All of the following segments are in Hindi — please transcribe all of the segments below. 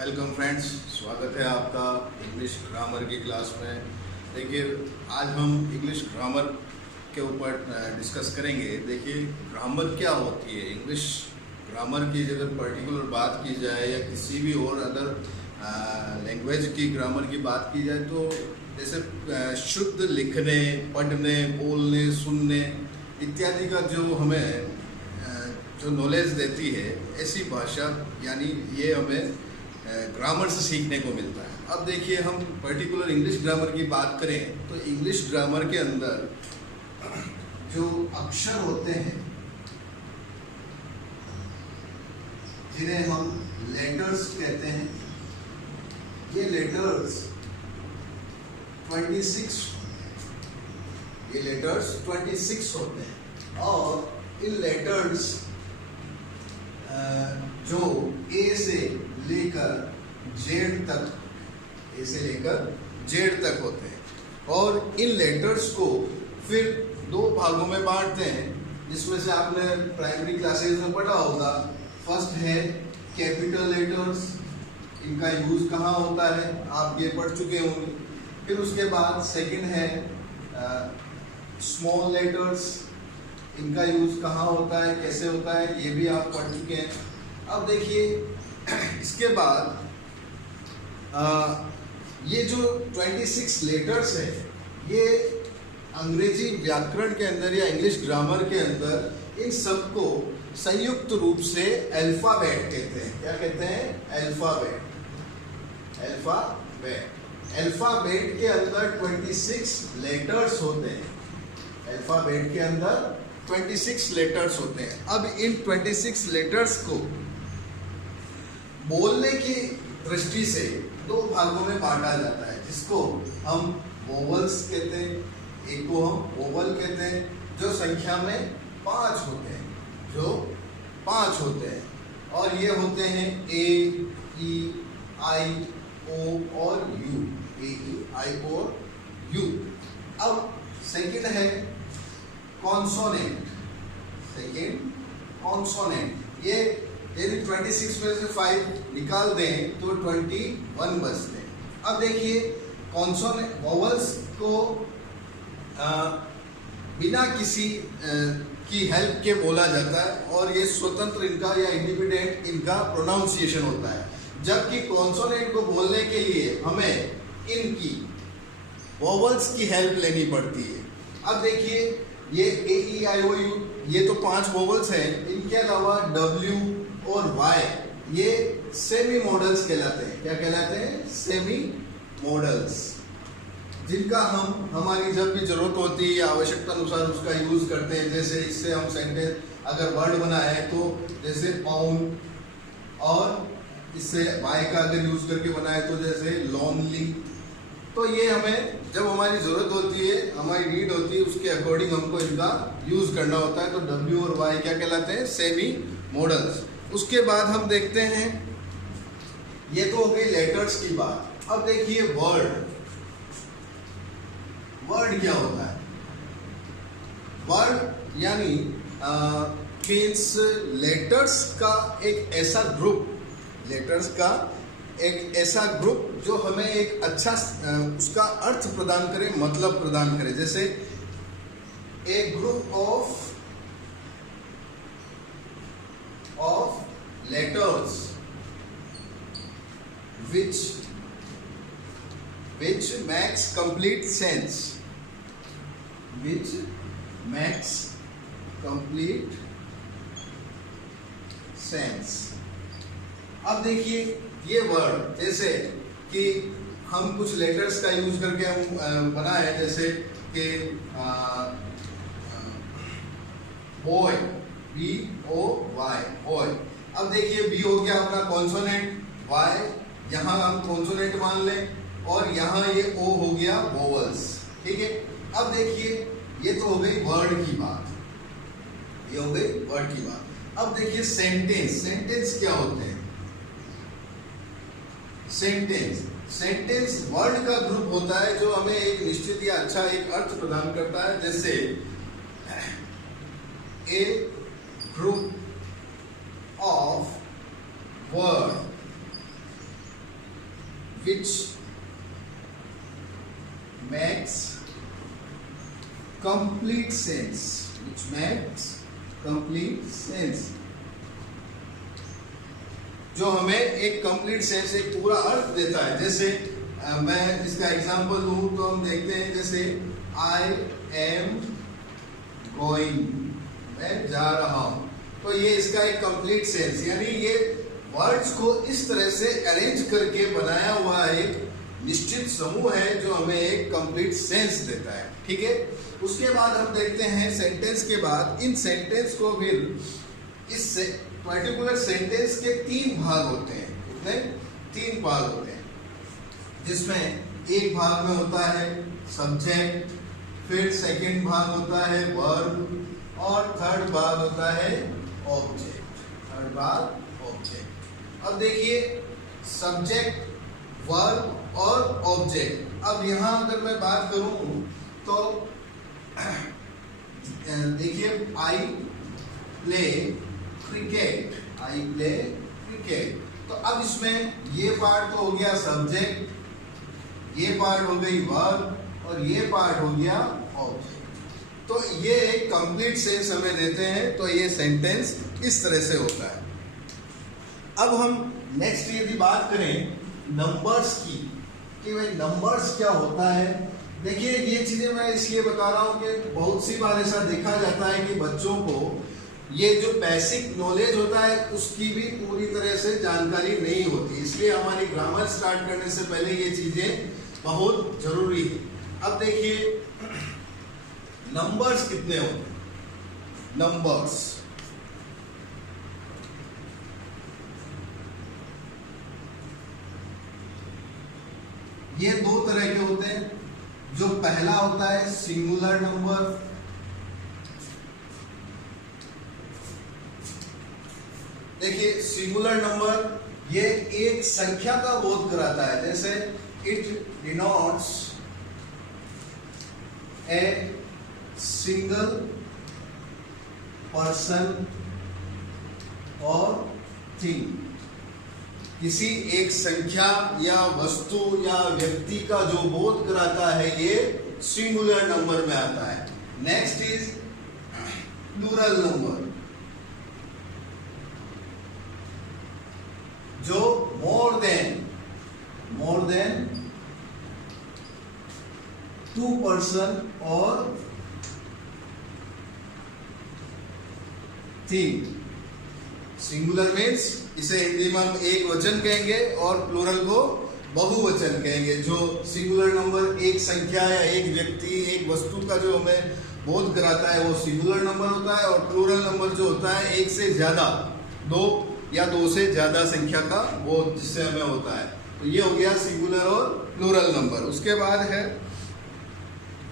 वेलकम फ्रेंड्स, स्वागत है आपका इंग्लिश ग्रामर की क्लास में। देखिए, आज हम इंग्लिश ग्रामर के ऊपर डिस्कस करेंगे। देखिए, ग्रामर क्या होती है। इंग्लिश ग्रामर की अगर पर्टिकुलर बात की जाए या किसी भी और अदर लैंग्वेज की ग्रामर की बात की जाए तो जैसे शुद्ध लिखने, पढ़ने, बोलने, सुनने इत्यादि का जो हमें जो नॉलेज देती है, ऐसी भाषा यानी ये हमें ग्रामर से सीखने को मिलता है। अब देखिए, हम पर्टिकुलर इंग्लिश ग्रामर की बात करें तो इंग्लिश ग्रामर के अंदर जो अक्षर होते हैं जिन्हें हम लेटर्स कहते हैं, ये लेटर्स 26 होते हैं। और इन लेटर्स जो ए से लेकर जेड तक होते हैं, और इन लेटर्स को फिर दो भागों में बांटते हैं, जिसमें से आपने प्राइमरी क्लासेस में पढ़ा होगा। फर्स्ट है कैपिटल लेटर्स, इनका यूज कहाँ होता है आप ये पढ़ चुके होंगे। फिर उसके बाद सेकंड है स्मॉल लेटर्स, इनका यूज कहाँ होता है, कैसे होता है, ये भी आप पढ़ चुके हैं। अब देखिए, इसके बाद ये जो 26 लेटर्स है, ये अंग्रेजी व्याकरण के अंदर या इंग्लिश ग्रामर के अंदर इन सबको संयुक्त रूप से अल्फाबेट कहते हैं। क्या कहते हैं? अल्फाबेट। अल्फाबेट के अंदर 26 लेटर्स होते हैं। अल्फाबेट के अंदर 26 लेटर्स होते हैं। अब इन 26 लेटर्स को बोलने की दृष्टि से दो भागों में बांटा जाता है, जिसको हम वोवल्स कहते हैं, एक को हम वोवल कहते हैं, जो संख्या में 5 होते हैं, और ये होते हैं ए, ई, आई, ओ और यू। ए, ई, आई, ओ और यू। अब सेकंड है कॉन्सोनेंट। ये यदि 26 में से 5 निकाल दें तो 21 बचते हैं। अब देखिए, कॉन्सोनेंट वोवल्स को बिना किसी की हेल्प के बोला जाता है, और ये स्वतंत्र इनका या इंडिपेंडेंट इनका प्रोनाउंसिएशन होता है। जबकि कॉन्सोनेंट को बोलने के लिए हमें इनकी वोवल्स की हेल्प लेनी पड़ती है। अब देखिए, ये ए, ई, आई, ओ, यू, ये तो 5 वोवल्स हैं। इनके अलावा डब्ल्यू और वाई, ये सेमी मॉडल्स कहलाते हैं। क्या कहलाते हैं? सेमी मॉडल्स, जिनका हम हमारी जब भी जरूरत होती है या आवश्यकता अनुसार उसका यूज करते हैं। जैसे इससे हम सेंटेंस अगर वर्ड बनाए तो जैसे पाउंड, और इससे वाई का अगर यूज करके बनाए तो जैसे लॉनली। तो ये हमें जब हमारी ज़रूरत होती है, हमारी नीड होती है, उसके अकॉर्डिंग हमको इनका यूज़ करना होता है। तो डब्ल्यू और वाई क्या कहलाते हैं? Semi models. उसके बाद हम देखते हैं, ये तो हो गई लेटर्स की बात। अब देखिए वर्ड क्या होता है? वर्ड यानी मीन्स लेटर्स का एक ऐसा ग्रुप जो हमें एक अच्छा उसका अर्थ प्रदान करे, मतलब प्रदान करे। जैसे a group of letters which makes complete sense। अब देखिए, ये वर्ड जैसे कि हम कुछ लेटर्स का यूज करके हम बनाए, जैसे कि बॉय, B-O-Y, बॉय। अब देखिए, बी हो गया अपना कॉन्सोनेंट, वाई यहाँ हम कॉन्सोनेंट मान लें, और यहाँ ये ओ हो गया वोवल्स। ठीक है। अब देखिए, ये तो हो गई वर्ड की बात, अब देखिए सेंटेंस क्या होते हैं? सेंटेंस वर्ड का ग्रुप होता है जो हमें एक निश्चित या अच्छा एक अर्थ प्रदान करता है। जैसे a group of word which makes complete sense, which makes complete sense, जो हमें एक कंप्लीट सेंस, एक पूरा अर्थ देता है। जैसे मैं इसका एग्जांपल दूं तो हम देखते हैं, जैसे आई एम गोइंग, मैं जा रहा हूं, तो ये इसका एक कंप्लीट सेंस, यानी ये वर्ड्स को इस तरह से अरेंज करके बनाया हुआ एक निश्चित समूह है जो हमें एक कंप्लीट सेंस देता है। ठीक है, उसके बाद हम देखते हैं सेंटेंस के बाद इन सेंटेंस को फिर इस पर्टिकुलर सेंटेंस के 3 भाग होते हैं। कितने? 3 भाग होते हैं, जिसमें एक भाग में होता है सब्जेक्ट, फिर सेकंड भाग होता है वर्ब और थर्ड भाग होता है ऑब्जेक्ट। थर्ड भाग ऑब्जेक्ट। अब देखिए सब्जेक्ट, वर्ब और ऑब्जेक्ट। अब यहाँ अगर मैं बात करूं तो देखिए I play cricket, I play cricket. तो अब इसमें ये पार्ट तो हो गया सब्जेक्ट, ये पार्ट हो गई वर्ब और ये पार्ट हो गया ऑब्जेक्ट। तो ये एक कंप्लीट सेंस हमें देते हैं। तो ये सेंटेंस इस तरह से होता है। अब हम नेक्स्ट यदि बात करें नंबर्स की, कि भाई नंबर्स क्या होता है। देखिए ये चीजें मैं इसलिए बता रहा हूँ कि बहुत सी बार ऐसा देखा जाता है कि बच्चों को ये जो बेसिक नॉलेज होता है उसकी भी पूरी तरह से जानकारी नहीं होती, इसलिए हमारी ग्रामर स्टार्ट करने से पहले ये चीजें बहुत जरूरी है। अब देखिए नंबर्स कितने होते हैं। नंबर्स ये 2 तरह के होते हैं। जो पहला होता है सिंगुलर नंबर, देखिए सिंगुलर नंबर ये एक संख्या का बोध कराता है। जैसे it denotes a single person और थिंग। किसी एक संख्या या वस्तु या व्यक्ति का जो बोध कराता है ये सिंगुलर नंबर में आता है। नेक्स्ट इज प्लूरल नंबर, जो मोर देन 2 पर्सन और थिंग। सिंगुलर मीन्स इसे हिंदी में हम एक वचन कहेंगे और प्लूरल को बहुवचन कहेंगे। जो सिंगुलर नंबर एक संख्या या एक व्यक्ति, एक वस्तु का जो हमें बोध कराता है वो सिंगुलर नंबर होता है, और प्लूरल नंबर जो होता है एक से ज्यादा, 2 या 2 से ज्यादा संख्या का बोध जिससे हमें होता है। तो ये हो गया सिंगुलर और प्लूरल नंबर। उसके बाद है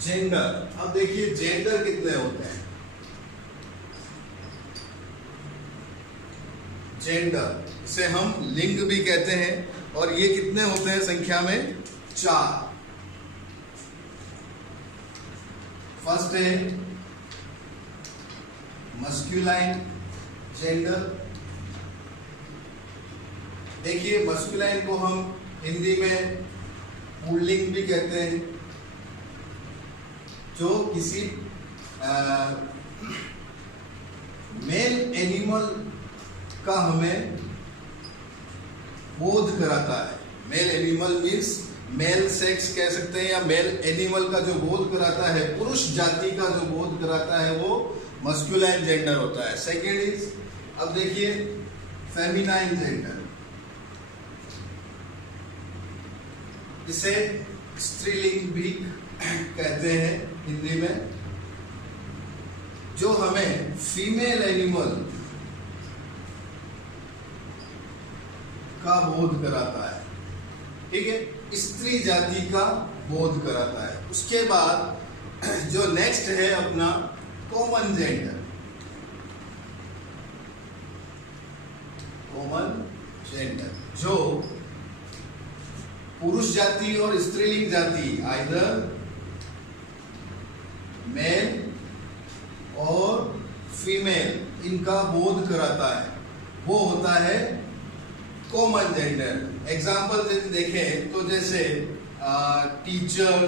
जेंडर। अब देखिए जेंडर कितने होते हैं। जेंडर इसे हम लिंग भी कहते हैं, और ये कितने होते हैं संख्या में? 4। फर्स्ट है मस्कुलाइन जेंडर। देखिए मस्कुलाइन को हम हिंदी में पुल्लिंग भी कहते हैं, जो किसी मेल एनिमल का हमें बोध कराता है। Male animal means male sex कह सकते हैं, या मेल एनिमल का जो बोध कराता है, पुरुष जाति का जो बोध कराता है वो मस्कुलाइन जेंडर होता है। सेकेंड इज, अब देखिए फेमिनाइन जेंडर, इसे स्त्रीलिंग भी कहते हैं हिंदी में, जो हमें फीमेल एनिमल का बोध कराता है। ठीक है, स्त्री जाति का बोध कराता है। उसके बाद जो नेक्स्ट है अपना कॉमन जेंडर। कॉमन जेंडर जो पुरुष जाति और स्त्रीलिंग जाति, आइदर मेल और फीमेल, इनका बोध कराता है, वो होता है कॉमन जेंडर। एग्जाम्पल यदि देखें तो जैसे टीचर,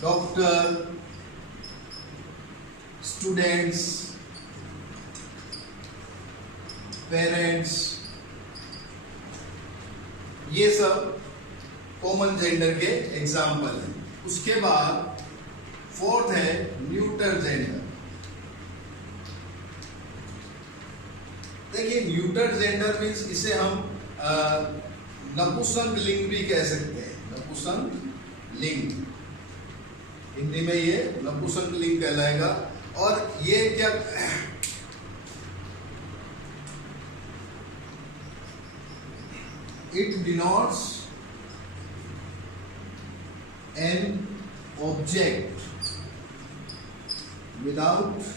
डॉक्टर, स्टूडेंट्स, पेरेंट्स, ये सब कॉमन जेंडर के एग्जाम्पल हैं। उसके बाद फोर्थ है न्यूटर जेंडर। देखिए न्यूटर जेंडर मीन्स इसे हम नपुंसक लिंग भी कह सकते हैं। नपुंसक लिंग, हिंदी में ये नपुंसक लिंग कहलाएगा। और ये क्या, it denotes an object without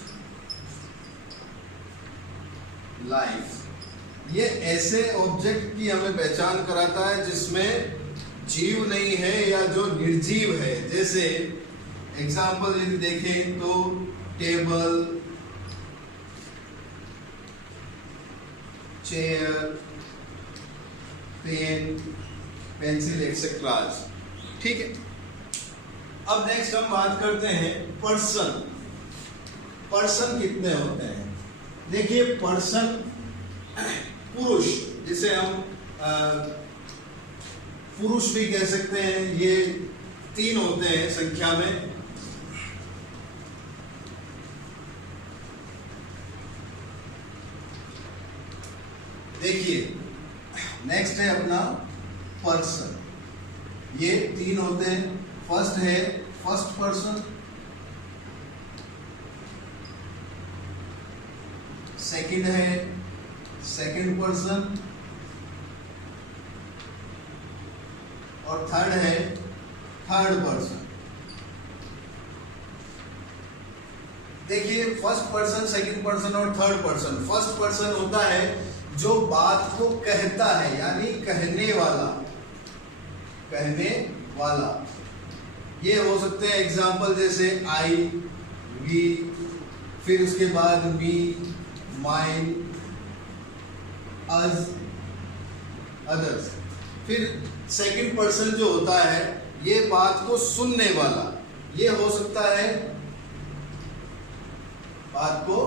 life. ये ऐसे ऑब्जेक्ट की हमें पहचान कराता है जिसमें जीव नहीं है या जो निर्जीव है। जैसे एग्जाम्पल यदि देखें तो table, chair, pen, pencil etcetera. ठीक है। अब नेक्स्ट हम बात करते हैं पर्सन। पर्सन कितने होते हैं? देखिए पर्सन पुरुष, जिसे हम पुरुष भी कह सकते हैं, ये 3 होते हैं संख्या में। देखिए नेक्स्ट है अपना पर्सन, ये 3 होते हैं। फर्स्ट है फर्स्ट पर्सन, सेकंड है सेकंड पर्सन, और थर्ड है थर्ड पर्सन। देखिए फर्स्ट पर्सन, सेकंड पर्सन और थर्ड पर्सन। फर्स्ट पर्सन होता है जो बात को कहता है, यानी कहने वाला, कहने वाला। ये हो सकते हैं एग्जाम्पल जैसे आई, वी, फिर उसके बाद मी, माइन, अस, अदर्स। फिर सेकंड पर्सन जो होता है ये बात को सुनने वाला। ये हो सकता है बात को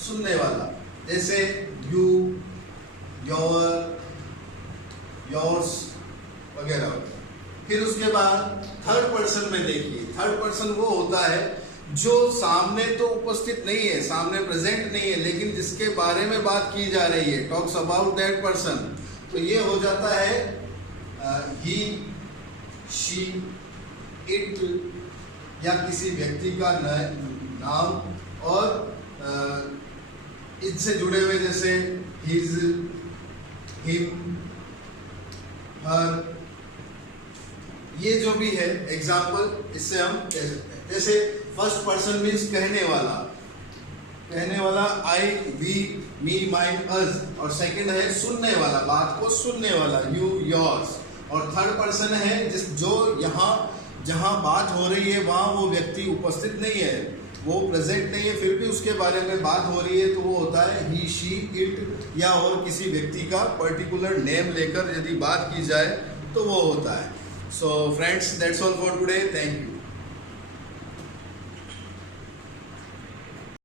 सुनने वाला, जैसे यू, योर, योर्स वगैरह। फिर उसके बाद थर्ड पर्सन में देखिए, थर्ड पर्सन वो होता है जो सामने तो उपस्थित नहीं है, सामने प्रेजेंट नहीं है, लेकिन जिसके बारे में बात की जा रही है, टॉक्स अबाउट दैट पर्सन। तो ये हो जाता है ही, शी, इट, या किसी व्यक्ति का नाम। और इससे जुड़े हुए जैसे हिज, हिम, हर, ये जो भी है एग्जाम्पल, इससे हम कह सकते हैं। जैसे फर्स्ट पर्सन मीन्स कहने वाला, कहने वाला आई, वी, मी, माइन, अस। और सेकंड है सुनने वाला, बात को सुनने वाला, यू, योर्स। और थर्ड पर्सन है जो यहाँ जहाँ बात हो रही है वहाँ वो व्यक्ति उपस्थित नहीं है, वो प्रेजेंट नहीं है, फिर भी उसके बारे में बात हो रही है, तो वो होता है ही, शी, इट, या और किसी व्यक्ति का पर्टिकुलर नेम लेकर यदि बात की जाए तो वो होता है। So friends, that's all for today. Thank you.